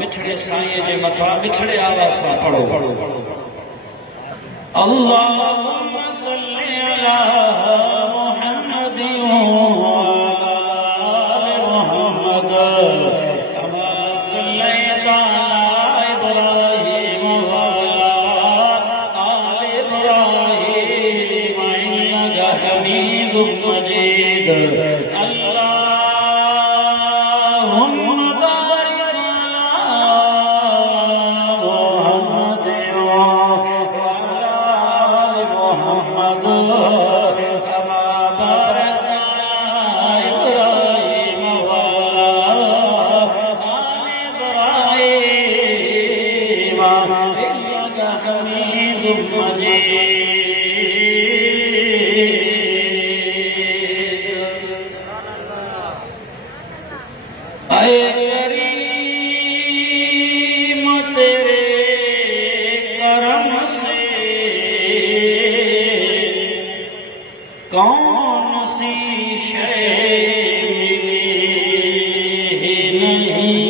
मिठड़े साईं जे मथा मिठड़े आवाज़ सां पढ़ो। अल्लाहुम्मा सल्ली अला मुहम्मद व अला मुहम्मद कमा सल्लैता अला इब्राहीम व अला आलि इब्राहीम इन्नका हमीदुम मजीद। कौन सी शय मिली नहीं,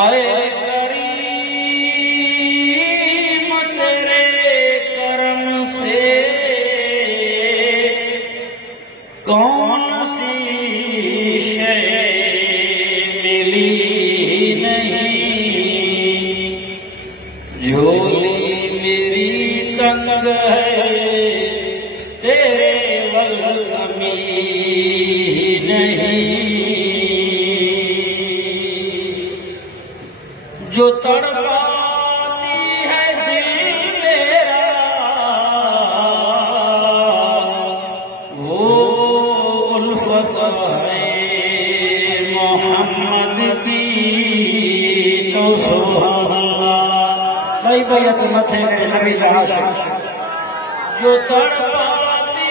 आए करीम तेरे करम से कौन सी शय मिली नहीं। झोली तंग है तेरे वल्लमी नहीं, जो तड़पाती है दिल मेरा वो उल्फत है मोहम्मद की। भाई भैया के मथे में नबी जहां से जो तड़पाती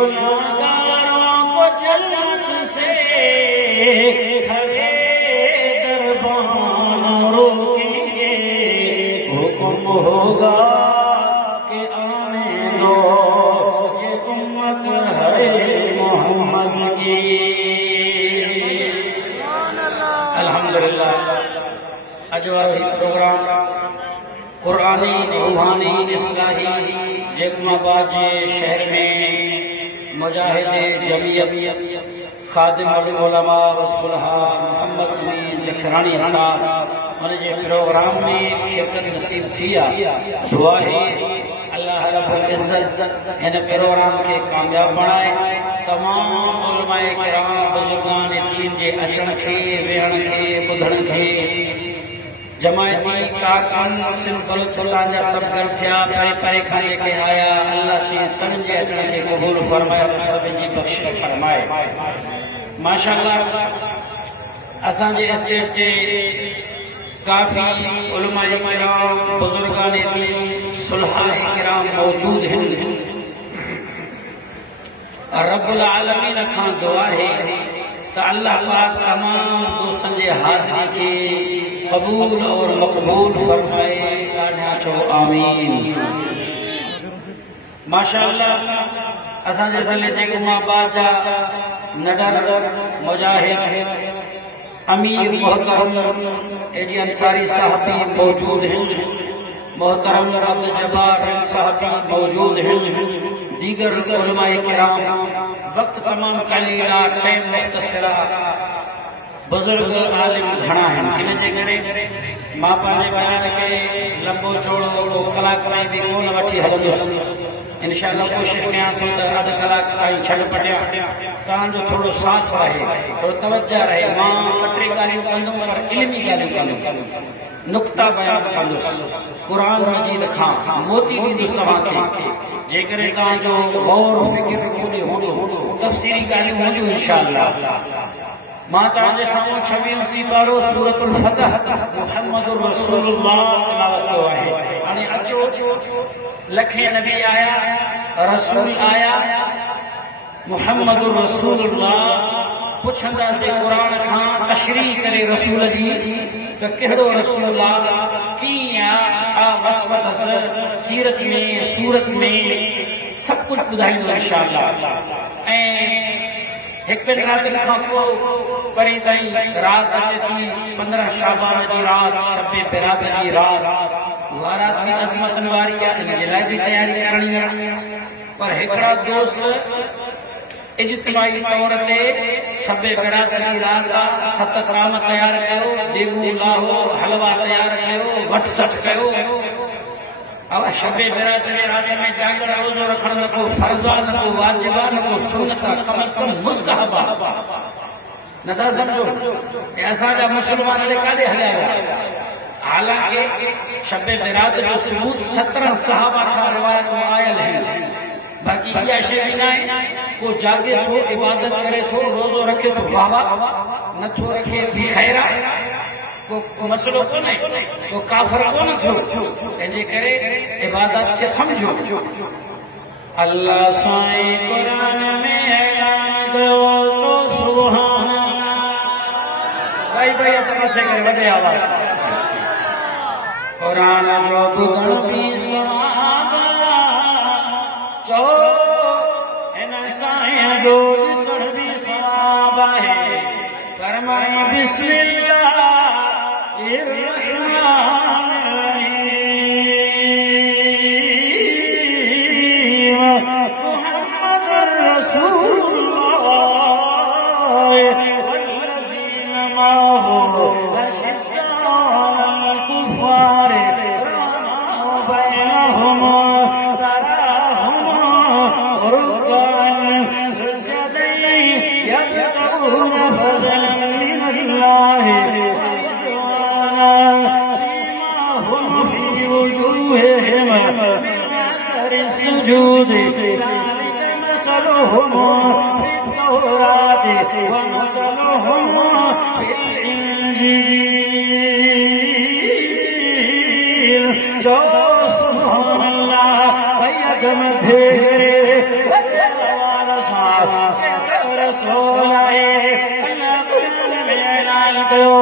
गुनाहगारों को जन्नत से खड़े दरबान रोकेंगे। हुक्म होगा कि आने दो, ये उम्मत है मोहम्मद की। अल्हम्दुलिल्लाह अज वारो प्रोग्राम कुरानी रूहानी इस्लाही जैकमाबाद जे शहर में मुजाहिद जमीयत खादिमुल उलमा व सुलहा मोहम्मद अमीन जखरानी साहब उन जे प्रोग्राम में शिरकत नसीब थी आहे। दुआ है अल्लाह रब्बुल इज्जत इन प्रोग्राम के कामयाब बनाए। तमाम उलमाए किराम बुजुर्गान दीन जे अचण के वेहण के ॿुधण के जमायती कारकुन सिंध बलूचिस्तान जा सब गॾु थिया परे परे खां जेके आया अल्लाह से सब जे अचण खे क़बूल फरमाए सभिनी जी बख़्शिश फरमाए। माशाअल्लाह असांजे स्टेज ते काफ़ी उलमाए किराम बुजुर्गान दीन सुलहाए किराम मौजूद आहिनि। रब्बुल आलमीन खां दुआ है त अल्लाह पाक तमाम दोस्तन जे हाज़िरी के कबूल और मकबूल फरमाए। ॾाढा चओ आमीन। माशाअल्लाह असांजे ज़िले जैकमाबाद जा नडर मुजाहिद अमीर मोहतरम एजी अंसारी साहबी मौजूद हैं। मोहतरम अब्दुल जब्बार साहबी मौजूद हैं। दीगर उलमाए किराम वक्त तमाम कलीला टाइम मुख्तसरा बुजुर्ग आलिम घणा आहिनि। इन जे करे मां पंहिंजे बयान खे लंबो चौड़ो कलाक में बि कोन वठी हलंदुसि। इंशाअल्लाह कोशिश कयां थो त अधु कलाक ताईं छॾ पटियां तव्हांजो थोरो साथ रहे, थोरो तवज्जो रहे। मां ॿ टे ॻाल्हियूं कंदुमि पर इल्मी ॻाल्हियूं कंदुमि, नुक्ता बयान कंदुसि, क़ुरान मजीद खां मोती ॾींदुसि तव्हांखे। जेकॾहिं तव्हांजो गौर फिक्र कोन्हे हूंदो तफ़सीली ॻाल्हियूं हूंदियूं इंशाअल्लाह। मां तव्हांजे साम्हूं 26 सीपारो सूरतुल फतह मुहम्मदुर रसूलुल्लाह तिलावत कयो आहे। हाणे अचो लखे नबी आया, रसूल आया, मुहम्मदुर रसूलुल्लाह पुछंदासीं क़ुरान खां तशरीह करे रसूल जी त कहिड़ो रसूल आहे, कीअं आहे, छा वस्फ़ अथसि सीरत में सूरत में, सभु कुझु ॿुधाईंदो इंशाअल्लाह। ऐं हिकु ॿिनि रातिनि खां पोइ परे ताईं राति अचे थी 15 शाबान जी राति, शबे बरात जी राति। उहा राति बि अज़मतनि वारी आहे, इन जे लाइ बि तयारी करणी आहे। पर हिकिड़ा दोस्त इज्तिमाई तौर ते शबे बरात जी राति आहे, 7 ताम तयारु कयो, देगू लाहो हलवा तयारु कयो, वट सट कयो। अब शबे बरात जे राति में जागरण रोज़ो रखण न को फर्ज़ आहे, न को वाजिब आहे, न को सुन्नत आहे, कम अज़ कम मुस्तहब आहे। नथा सम्झो असांजा मुस्लमान काॾे हलिया विया। हालांकि शबे बरात जो सबूत 17 सहाबा खां रिवायतूं आयल आहिनि। बाक़ी इहा शइ बि न आहे को जागे थो, इबादत करे थो, रोज़ो रखे थो, वाह वाह, नथो रखे भी ख़ैर आहे, को मसलो कोन्हे, को काफ़िर कोन थियो। तंहिंजे करे इबादत खे सम्झो। अल्लाह साईं क़ुरान में ऐलान कयो, चो सुभान भाई भाई अपना से करे वॾे आवाज़ क़ुरान जो ॿुधण बि सवाब, चो हिन साईं जो ॾिसण बि सवाब आहे। फरमाई बिस्मिल्लाह मुहम्मदुर रसूलुल्लाह वल्लज़ीन माअहु अशिद्दाउल कुफ़ार रुहमाउ बैनहुम तराहुम रुक्कान सुजदन यब्तगून फज़लन मिनल्लाहि السجود ذلك مثلهم في التوراة ومثلهم في الإنجيل سبحان الله ويكم रसूल आए अल्लाह कुरान में ऐलान कयो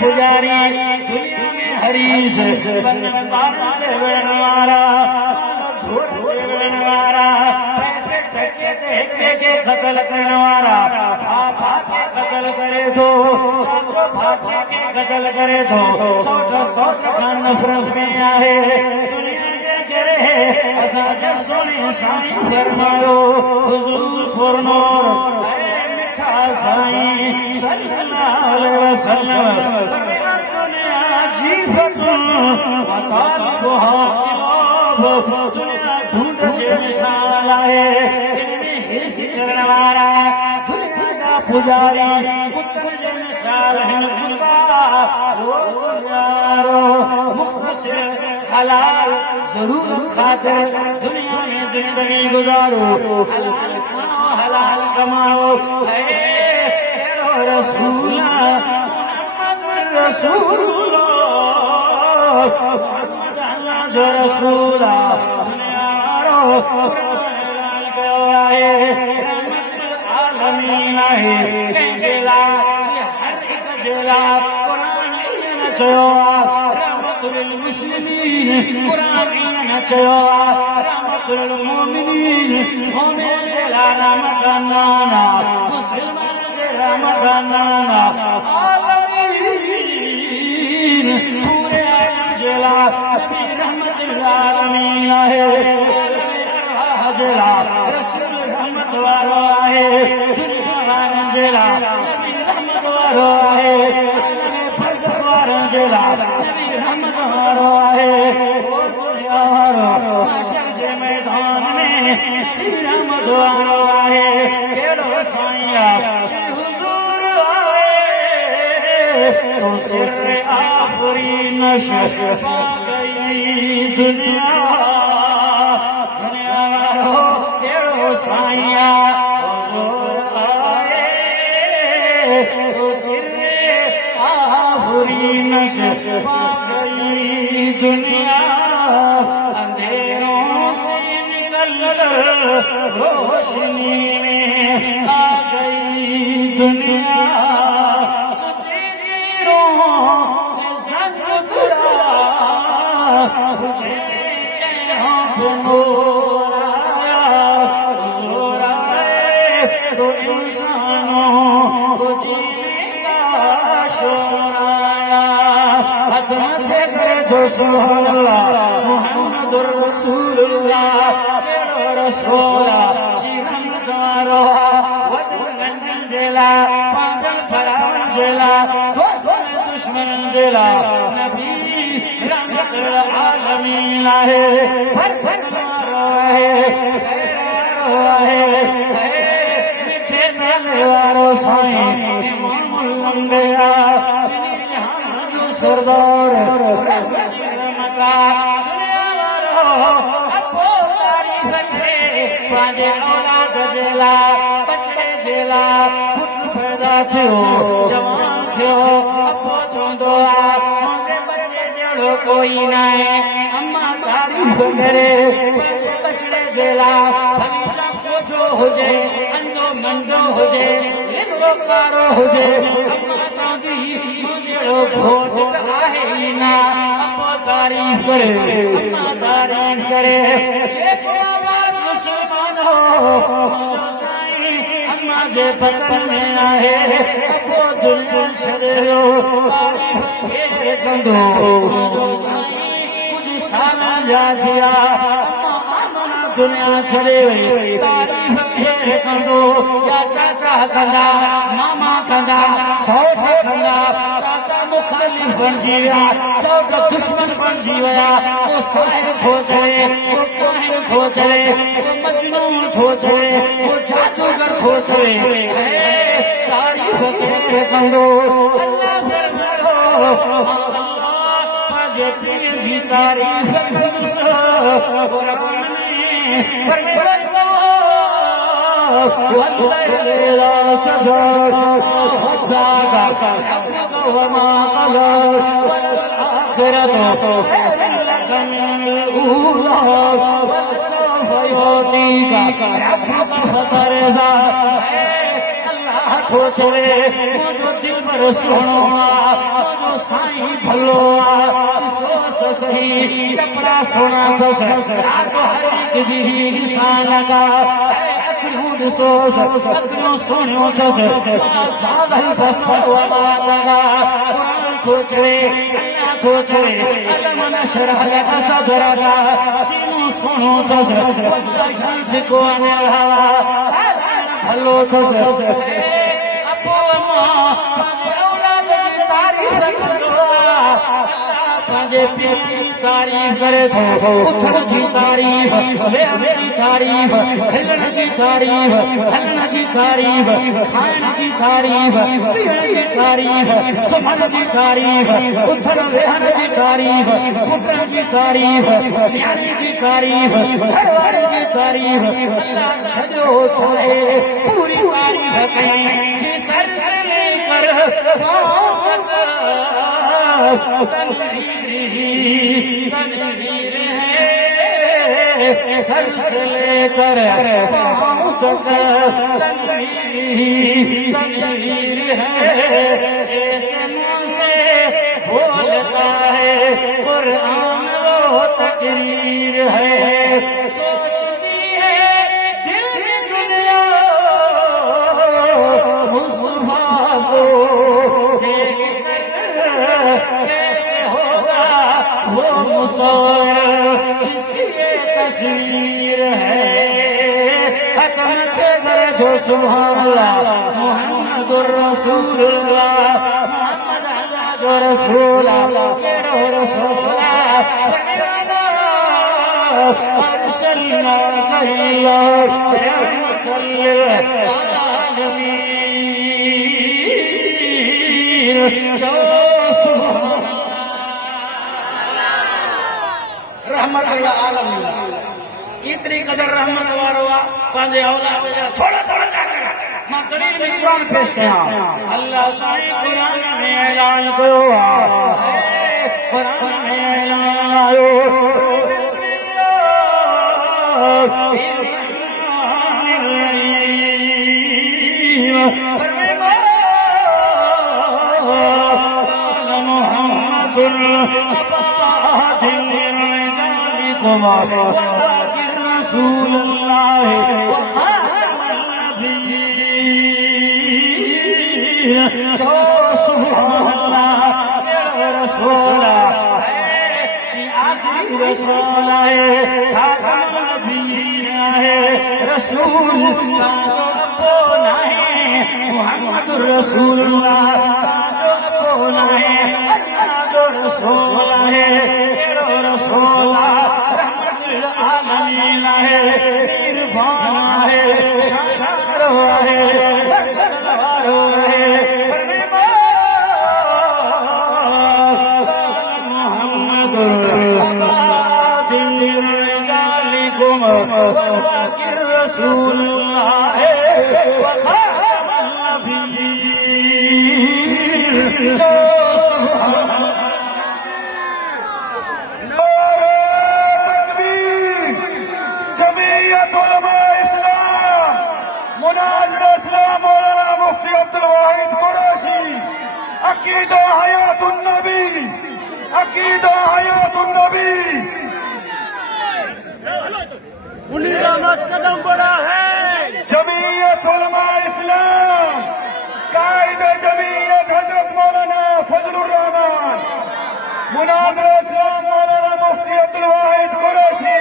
पुजारी दुनिया में हरीश पैसे के कतल करने वाला के कतल करे तो भागे के कतल करे तो सौ नफरत में आए दुनिया जे करे असा सोनी साईं फरमायो हुजूर फरमाओ साईं सल्लल्लाहु अलैहि वसल्लम दुनिया जीफतुन दुनिया ढूंढ जे मिसाल है इनमें हिर्स करने वाला दुनिया का पुजारी पुत्र जे मिसाल है यारो मुख्तसर हलाल जरूर खाकर दुनिया में जिंदगी गुजारो हलाल खाओ हलाल कमाओ रसूल रसूल जो रसूल आलमीन है जेला हर एक जेला कुरान चयो रहमतुल मुस्लिमीन कुरान चयो रहमतुल मोमिनीन मोमिन जेला रमजाना मुस्लिमान रमजाना आलमीन पूरे जेला रहमतुल आलमीन है जेला रसूल रहमत वाला है दुनिया जेला रहमत वाला है फर्ज वाला जेला रहमत वाला है माशर से मैदान में रहमत वाला है केड़ो साईया हुजूर आए तो से आखिरी नशफ गई दुनिया साईया हुजूर आए तो से आखिरी नशफ गई दुनिया अंधेरों से निकल रोशनी में आ गई दुनिया सच्ची चीरों से जंग करा मुझे चेहरों पे नूर आया तो इंसानों को जीने का शोर आया हद मथे करे जो सुभान अल्लाह मुहम्मदुर रसूलुल्लाह रसूला जीवन द्वारो वदन जेला पागल फरान जेला दुश्मन जेला नबी आलमीन है मीठे तलवारो साईं लंबिया जो सरदार पंहिंजे औलाद जे लाइ बचड़े जे लाइ पुटु पैदा थियो जवान थियो अपो चवंदो आहे मुंहिंजे बचे जहिड़ो कोई न आहे अम्मा तारीफ़ करे बचड़े जे लाइ भली कोठो हुजे अंधो मंडो हुजे निरो कारो हुजे अम्मा चवंदी जहिड़ो घोट आहे ई न अपो तारीफ़ करे अम्मा तारीफ़ करे अम्मा जे बदन में आहे अपो दुनिया छॾियो कंदो कुझु साल जा थिया दुनिया छॾे वई तारीफ़ केर कंदो या चाचा कंदा मामा कंदा सौट कंदा चाचा मुखालिफ़ बणिजी विया सौट दुश्मन बणिजी विया को साहिर थो चवे को काहिन थो चवे को मजनून थो चवे को जादूगर थो चवे तारीफ़ केर कंदो पंहिंजे पीर जी तारीफ़ والليل سجد وحدك وما قلق والآخرة لك من الأولى وسوف يعطيك ربك فترضى थो चवे मुंहिंजो दिल पर सुहिणो आहे मुंहिंजो साईं भलो आहे सही चपड़ा सोना अथसि राति हर हिकु ॾींहुं ॾिसां लॻा अखियूं ॾिसोसि अखियूं सुहिणियूं अथसि साधन अथसि लॻा थो चवे थो चवे अलम नशरह लक सदरक सीनो सुहिणो अथसि कोन्हे हवा भलो अथसि पंहिंजे पीर जी तारीफ़ करे थो उथण जी तारीफ़ वेहण जी तारीफ़ खिलण जी तारीफ़ हलण जी तारीफ़ खाइण जी तारीफ़ पीअण जी तारीफ़ सुम्हण जी तारीफ़ उथण वेहण जी तारीफ़ पुटण जी तारीफ़ न्याणी जी तारीफ़ घरवारनि जी तारीफ़ छॾियो छॾे पूरी तारीफ़ कई जी सर से लेकर तनवीर है सर से लेकर पाँव तक तनवीर है जैसे मुँह से बोलता है कुरान वो तकरीर है सोचती है दिल की दुनिया मुस्तफा को कैसे होगा वो मुसौर जिसकी तस्वीर है हकम के घर जो सुभान अल्लाह मुहम्मदुर रसूलुल्लाह मुहम्मद अल्लाह जो रसूल केरो रसूलुल्लाह अरसलना कहिया रहमतल लिल आलमीन जो रहमत आलमीन केतरी कदर रहमत वारो आहे पंहिंजे औलाद जा थोड़ा थोड़ा मां तॾहिं बि क़ुरान पेश कयां अल्लाह साईं क़ुरान में ऐलान कयो आहे क़ुरान में ऐलान आयो रसूल रसूल रसूल मोहम्मद रसूलुल्लाह जो अपना है अल्लाह जो रसूल है शार हुआ है अकीदा हयातुन नबी, अकीदा हयातुन नबी। मुनीरामत कदम बढ़ा है। जमीयत उलमा इस्लाम, कायदे जमीयत हजरत मौलाना फजलुर रहमान, मुनाज़िर इस्लाम मौलाना मुफ्ती अब्दुल वाहिद कुरैशी,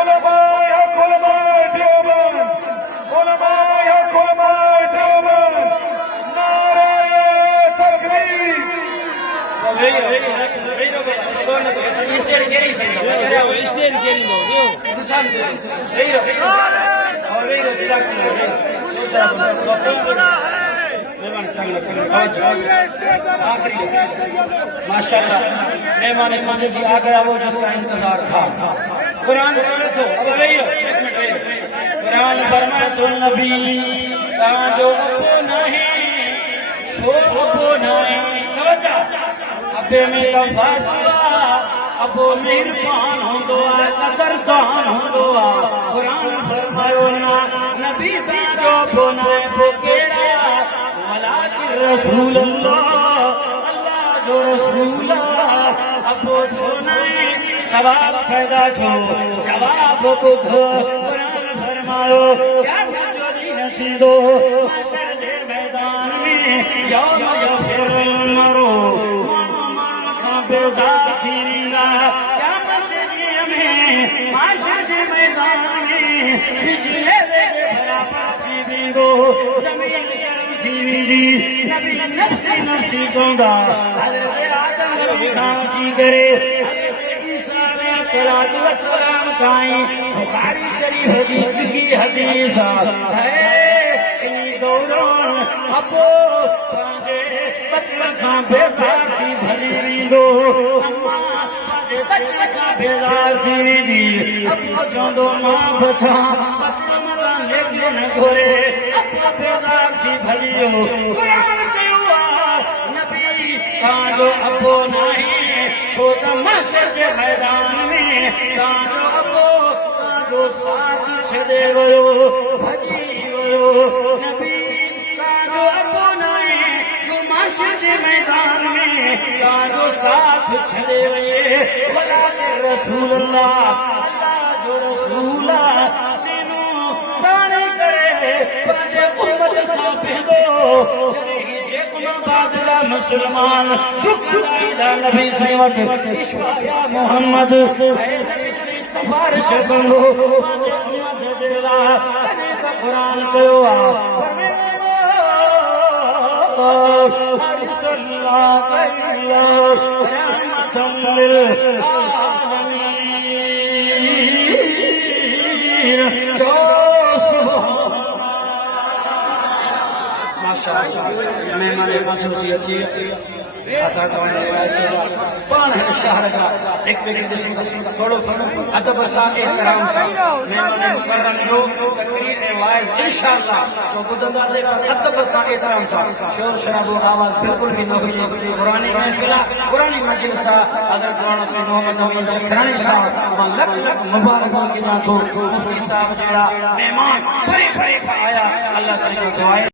उलमाए हक उलमाए देवबंद, उलमाए हक उलमाए देवबंद, नारे तकबीर। माशाअल्लाह मेहमान मस्जिद आ गया वो जिसका इंतजार था। कुरान कुरान फरमाए तो नबी जो नहीं सो नहीं अबे में अब मेहरबान होंदो आहे कदरदान होंदो आहे। कुरान फरमायो ना नबी जो बोनाए वो केड़ा मलाइक रसूल अल्लाह जो रसूल अब छोनाए सवाब पैदा छो जवाब बुध। कुरान फरमायो क्या चोरी न थींदो महशर जे मैदान में यौम यफिरुल मरु बेज़ार थींदा क्या मस्जिद में महशर जे मैदान में सिजदे दे बराबर थी दींदो ज़मीन गरम थी वेंदी नबी नफ्सी नफ्सी चवंदा हज़रत आदम खां थी करे ईसा अलैहिस्सलातु वस्सलाम ताईं बुखारी शरीफ जी की हदीस है। इन दौरान अबो पंहिंजे बचपन खां बेज़ार थी भॼी वेंदो बचपन खां बेज़ार थी वेंदी अबो चवंदो मां बचा बचपन खां लेके न घुरे अबो बेज़ार थी भॼी वियो। क़ुरान चयो आहे नबी तव्हांजो अबो नाहे छो त महशर जे मैदान में तव्हांजो अबो तव्हांजो साथ छॾे वियो भॼी वियो। नबी तव्हांजो अबो नाहे जो महशर जे मैदान में तव्हांजो साथ छॾे वञे वलाकिन रसूल अल्लाह जो रसूल सीनो ताणे करे पंहिंजे उम्मत सां बीहंदो जॾहिं जेकुलबाद जा मुस्लमान दुख ॾींदा नबी साईं वटि इश्क़ मोहम्मद ऐं नबी जी सिफारिश कंदो पंहिंजे उम्मत जे लाइ। तॾहिं त क़ुरान चयो आहे मेहमान ख़ुशी अची असां पाण हिन शहर जा हिकु ॿिए खे ॾिसी थोरो अदब सां एहतराम सां महिमान मुकरम जो तकरीर ऐं वाइज़ इंशाअल्लाह जो ॿुधंदासीं अदब सां एहतराम सां शोर शराबो आवाज़ बिल्कुल भी न हुजे। पुरानी महफ़िल पुरानी मजलिस हज़रत मौलाना सैयद मोहम्मद नईम चिखरानी साहब मां लख लख मुबारकां ॾियां थो। मुफ्ती साहब जहिड़ा महिमान परे परे खां आया अल्लाह साईं जो दुआ आहे।